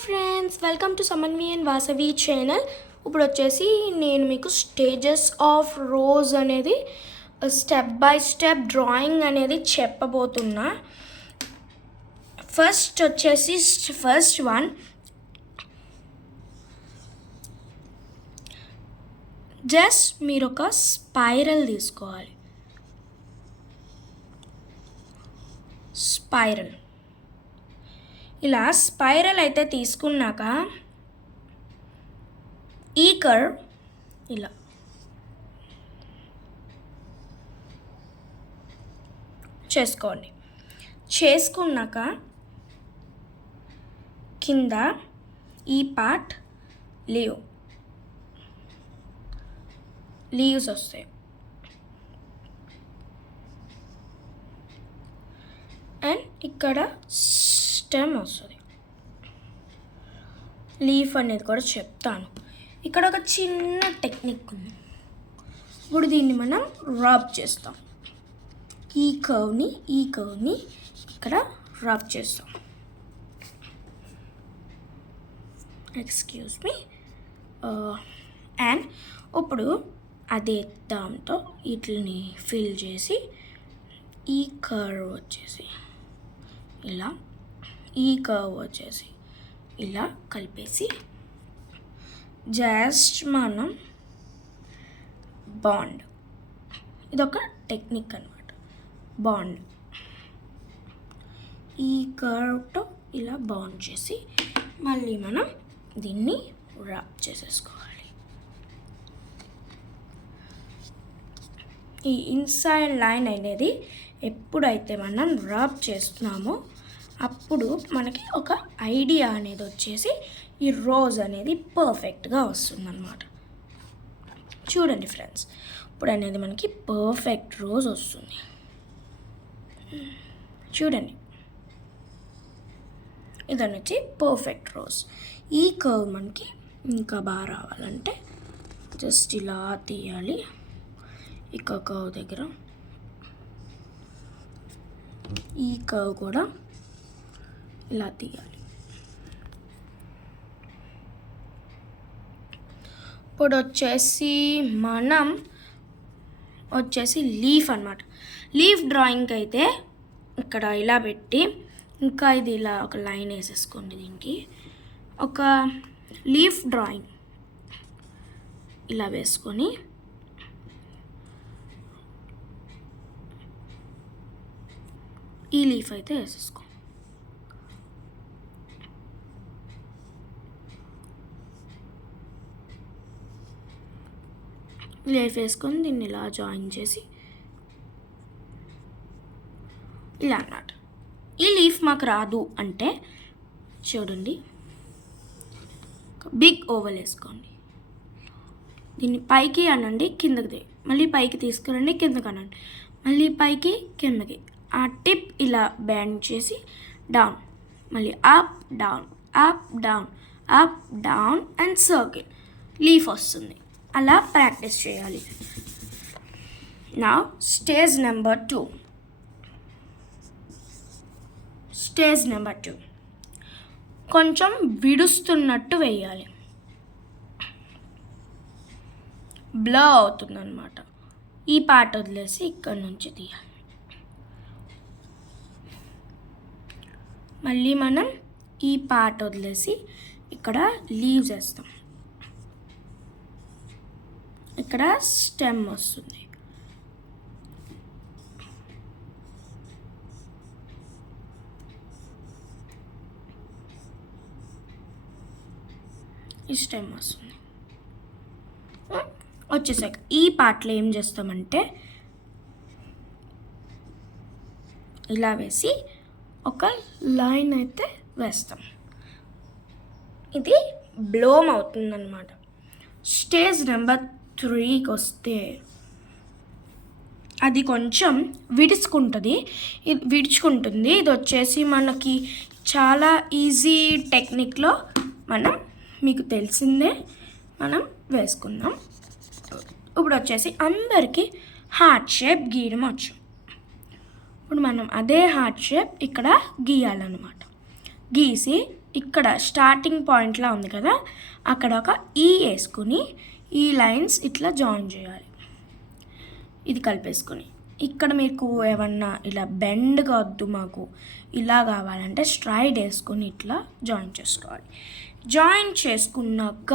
Friends, welcome to Samanvi and Vasavi channel. ఇప్పుడు వచ్చేసి నేను మీకు స్టేజెస్ ఆఫ్ రోజ్ అనేది స్టెప్ బై స్టెప్ డ్రాయింగ్ అనేది చెప్పబోతున్నా. ఫస్ట్ వన్, జస్ట్ మీరు ఒక స్పైరల్ తీసుకోవాలి. స్పైరల్ ఇలా స్పైరల్ అయితే తీసుకున్నాక ఈ కర్వ్ ఇలా చేసుకోండి. చేసుకున్నాక కింద ఈ పార్ట్ లీవ్స్ వస్తాయి అండ్ ఇక్కడ స్టెమ్ వస్తుంది. లీఫ్ అనేది కూడా చెప్తాను. ఇక్కడ ఒక చిన్న టెక్నిక్ ఉంది. ఇప్పుడు దీన్ని మనం రబ్ చేస్తాం. ఈ కర్వ్ని ఇక్కడ రబ్ చేస్తాం. Excuse me. అండ్ ఇప్పుడు అదే దాంతో వీటిని ఫిల్ చేసి ఈ కర్వ్ వచ్చేసి ఇలా, ఈ కర్వ్ వచ్చేసి ఇలా కలిపేసి జస్ట్ మనం బాండ్, ఇదొక టెక్నిక్ అన్నమాట. బాండ్ ఈ కర్వ్తో ఇలా బాండ్ చేసి మళ్ళీ మనం దీన్ని ర్యాప్ చేసేసుకోవాలి. ఈ ఇన్సైడ్ లైన్ అనేది ఎప్పుడైతే మనం ర్యాప్ చేస్తున్నామో అప్పుడు మనకి ఒక ఐడియా అనేది వచ్చేసి ఈ రోజ్ అనేది పర్ఫెక్ట్గా వస్తుందన్నమాట. చూడండి ఫ్రెండ్స్, ఇప్పుడు అనేది మనకి పర్ఫెక్ట్ రోజ్ వస్తుంది. చూడండి, ఇదని వచ్చి పర్ఫెక్ట్ రోజ్. ఈ కర్వ్ మనకి ఇంకా బాగా రావాలంటే జస్ట్ ఇలా తీయాలి. ఇక కర్వ్ దగ్గర ఈ కర్వ్ కూడా ఇలా తీయాలి. ఇప్పుడు వచ్చేసి మనం లీఫ్ అన్నమాట. లీఫ్ డ్రాయింగ్కి అయితే ఇక్కడ ఇలా పెట్టి ఇంకా ఇది ఇలా ఒక లైన్ వేసేసుకోండి. దీనికి ఒక లీఫ్ డ్రాయింగ్ ఇలా వేసుకొని ఈ లీఫ్ అయితే వేసేసుకో. లీఫ్ వేసుకొని దీన్ని ఇలా జాయిన్ చేసి ఇలా అన్నమాట. ఈ లీఫ్ మాకు రాదు అంటే చూడండి, బిగ్ ఓవల్ వేసుకోండి. దీన్ని పైకి అనండి, కిందకి మళ్ళీ పైకి తీసుకురండి, కిందకి అనండి, మళ్ళీ పైకి కిందకి. ఆ టిప్ ఇలా బ్యాండ్ చేసి డౌన్, మళ్ళీ up down, up down, up down and circle leaf వస్తుంది. అలా ప్రాక్టీస్ చేయాలి. నా స్టేజ్ నెంబర్ 2 కొంచెం విడుస్తున్నట్టు వేయాలి. బ్లర్ అవుతుందన్నమాట. ఈ పార్ట్ వదిలేసి ఇక్కడ నుంచి తీయాలి. మళ్ళీ మనం ఈ పార్ట్ వదిలేసి ఇక్కడ లీవ్స్ వేస్తాం. ఇక్కడ స్టెమ్ వస్తుంది. ఈ స్టెమ్ వస్తుంది. వచ్చేసాక ఈ పార్ట్లో ఏం చేస్తామంటే ఇలా వేసి ఒక లైన్ అయితే వేస్తాం. ఇది బ్లోమ్ అవుతుందన్నమాట. స్టేజ్ నెంబర్ 3కి వస్తే అది కొంచెం విడుచుకుంటుంది. ఇది వచ్చేసి మనకి చాలా ఈజీ టెక్నిక్లో మనం, మీకు తెలిసిందే, మనం వేసుకుందాం. ఇప్పుడు వచ్చేసి అందరికీ హార్ట్ షేప్ గీయడం వచ్చు. ఇప్పుడు మనం అదే హార్ట్ షేప్ ఇక్కడ గీయాలన్నమాట. గీసి ఇక్కడ స్టార్టింగ్ పాయింట్లా ఉంది కదా, అక్కడ ఒక ఈ వేసుకుని ఈ లైన్స్ ఇట్లా జాయిన్ చేయాలి. ఇది కలిపేసుకొని ఇక్కడ మీకు ఏమన్నా ఇలా బెండ్గా వద్దు, మాకు ఇలా కావాలంటే స్ట్రైట్ వేసుకొని ఇట్లా జాయిన్ చేసుకోవాలి. జాయిన్ చేసుకున్నాక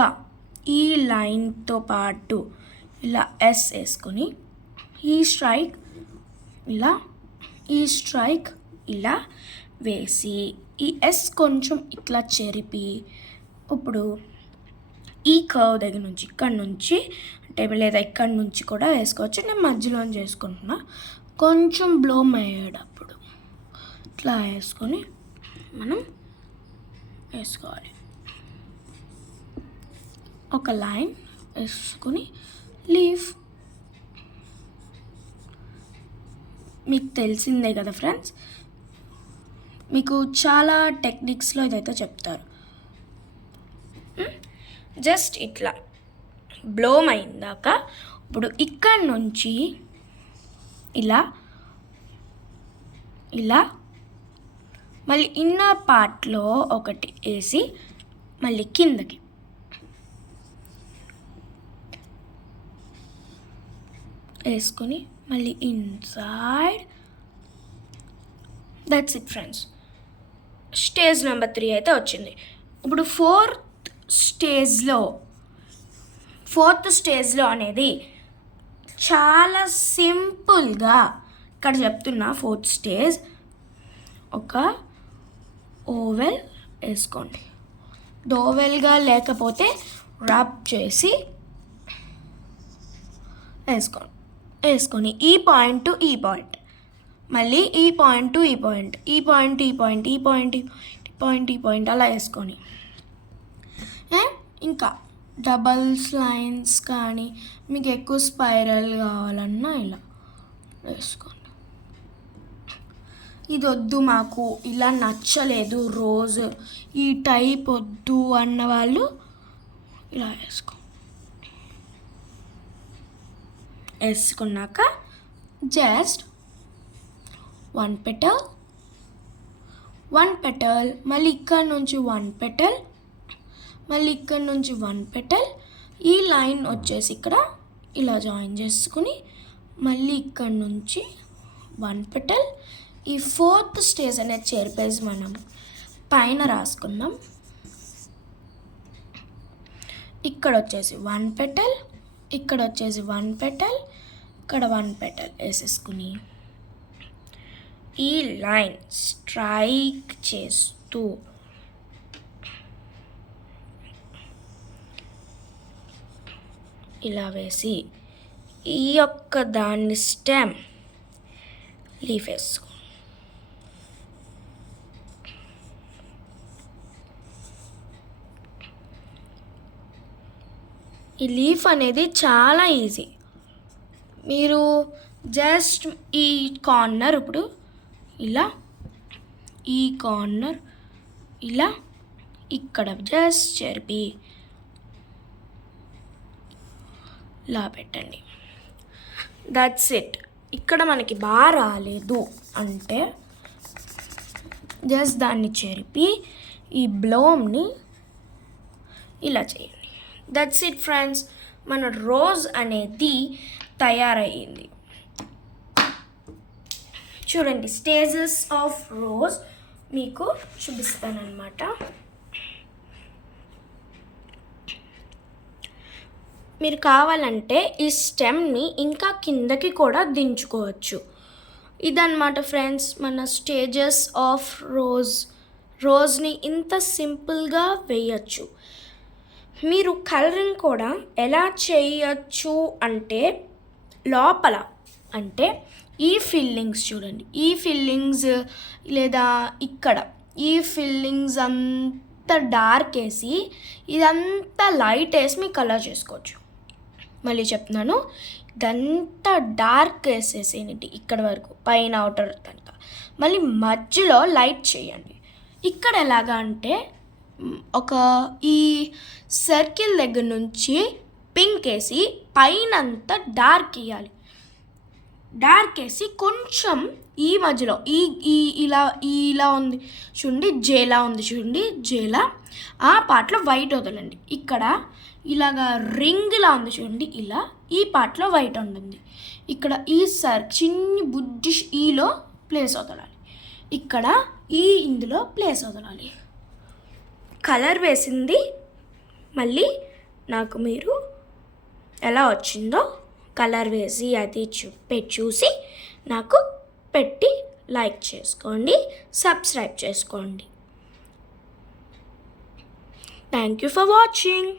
ఈ లైన్తో పాటు ఇలా ఎస్ వేసుకొని ఈ స్ట్రైక్ ఇలా వేసి ఈ ఎస్ కొంచెం ఇట్లా చెరిపి ఇప్పుడు ఈ కర్వ్ దగ్గర నుంచి ఇక్కడ నుంచి అంటే లేదా ఇక్కడ నుంచి కూడా వేసుకోవచ్చు. నేను మధ్యలో చేసుకుంటున్నా. కొంచెం బ్లోమ్ అయ్యేటప్పుడు ఇట్లా వేసుకొని మనం వేసుకోవాలి. ఒక లైన్ వేసుకొని లీవ్. మీకు తెలిసిందే కదా ఫ్రెండ్స్, మీకు చాలా టెక్నిక్స్లో ఇదైతే చెప్తారు. జస్ట్ ఇట్లా బ్లోమ్ అయిందాక ఇప్పుడు ఇక్కడ నుంచి ఇలా మళ్ళీ ఇన్నర్ పార్ట్లో ఒకటి వేసి మళ్ళీ కిందకి వేసుకొని మళ్ళీ inside. That's it friends. Stage number 3 అయితే వచ్చింది. ఇప్పుడు ఫోర్త్ స్టేజ్లో అనేది చాలా సింపుల్గా ఇక్కడ చెప్తున్నా. ఫోర్త్ స్టేజ్ ఒక ఓవెల్ వేసుకోండి. ఓవెల్గా లేకపోతే రబ్ చేసి వేసుకొని ఈ పాయింట్ టు ఈ పాయింట్, మళ్ళీ ఈ పాయింట్ టు ఈ పాయింట్, ఈ పాయింట్ ఈ పాయింట్, ఈ పాయింట్ ఈ పాయింట్ ఈ పాయింట్ అలా వేసుకొని ఇంకా డబల్స్ లైన్స్ కానీ మీకు ఎక్కువ స్పైరల్ కావాలన్నా ఇలా వేసుకోండి. ఇది వద్దు మాకు ఇలా నచ్చలేదు రోజ్ ఈ టైప్ వద్దు అన్న వాళ్ళు ఇలా వేసుకున్నాక జస్ట్ వన్ పెటల్ మళ్ళీ ఇక్కడ నుంచి వన్ పెటల్, మళ్ళీ ఇక్కడ నుంచి వన్ పెటల్, ఈ లైన్ వచ్చేసి ఇక్కడ ఇలా జాయిన్ చేసుకుని మళ్ళీ ఇక్కడ నుంచి వన్ పెటల్. ఈ ఫోర్త్ స్టేజ్ అనేది చేరిపేసి మనం పైన రాసుకుందాం. ఇక్కడ వచ్చేసి వన్ పెటల్, ఇక్కడ వచ్చేసి వన్ పెటల్, ఇక్కడ వన్ పెటల్ వేసేసుకుని ఈ లైన్ స్ట్రైక్ చేస్తూ ఇలా వేసి ఈ యొక్క దాన్ని స్టెమ్ లీఫ్ వేసుకో. ఈ లీఫ్ అనేది చాలా ఈజీ. మీరు జస్ట్ ఈ కార్నర్ ఇప్పుడు ఇలా, ఈ కార్నర్ ఇలా ఇక్కడ జస్ట్ చెరిపి ఇలా పెట్టండి. That's it. ఇక్కడ మనకి బాగా రాలేదు అంటే జస్ట్ దాన్ని చెరిపి ఈ బ్లోమ్ని ఇలా చేయండి. That's it friends. మన రోజ్ అనేది తయారయ్యింది. చూడండి, స్టేజెస్ ఆఫ్ రోజ్ మీకు చూపిస్తానన్నమాట. మీరు కావాలంటే ఈ స్టెమ్ని ఇంకా కిందకి కూడా దించుకోవచ్చు. ఇదన్నమాట ఫ్రెండ్స్ మన స్టేజెస్ ఆఫ్ రోజ్ని ఇంత సింపుల్గా వేయచ్చు. మీరు కలరింగ్ కూడా ఎలా చేయొచ్చు అంటే లోపల అంటే ఈ ఫిల్లింగ్స్ చూడండి, ఈ ఫిల్లింగ్స్ లేదా ఇక్కడ ఈ ఫిల్లింగ్స్ అంతా డార్క్ వేసి ఇదంతా లైట్ వేసి మీకు కలర్ చేసుకోవచ్చు. మళ్ళీ చెప్తున్నాను, ఇదంతా డార్క్ వేసేసేయండి ఇక్కడ వరకు పైన అవుటర్ అంతా, మళ్ళీ మధ్యలో లైట్ చేయండి. ఇక్కడ ఎలాగా అంటే ఒక ఈ సర్కిల్ దగ్గర నుంచి పింక్ వేసి పైన అంతా డార్క్ ఇవ్వాలి. డార్క్ వేసి కొంచెం ఈ మధ్యలో ఈ ఈ ఇలా ఉంది చూడండి, జేలా ఉంది చూడండి, జేలా ఆ పార్ట్లో వైట్ వదలండి. ఇక్కడ ఇలాగా రింగ్లా ఉంది చూడండి, ఇలా ఈ పార్ట్లో వైట్ ఉంటుంది. ఇక్కడ ఈ చిన్ని బుజ్జి ఈలో ప్లేస్ వదలాలి. ఇక్కడ ఇందులో ప్లేస్ వదలాలి. కలర్ వేసింది మళ్ళీ నాకు మీరు ఎలా వచ్చిందో కలర్ వేసి అది చూసి నాకు పెట్టి లైక్ చేసుకోండి, సబ్స్క్రైబ్ చేసుకోండి. Thank you for watching.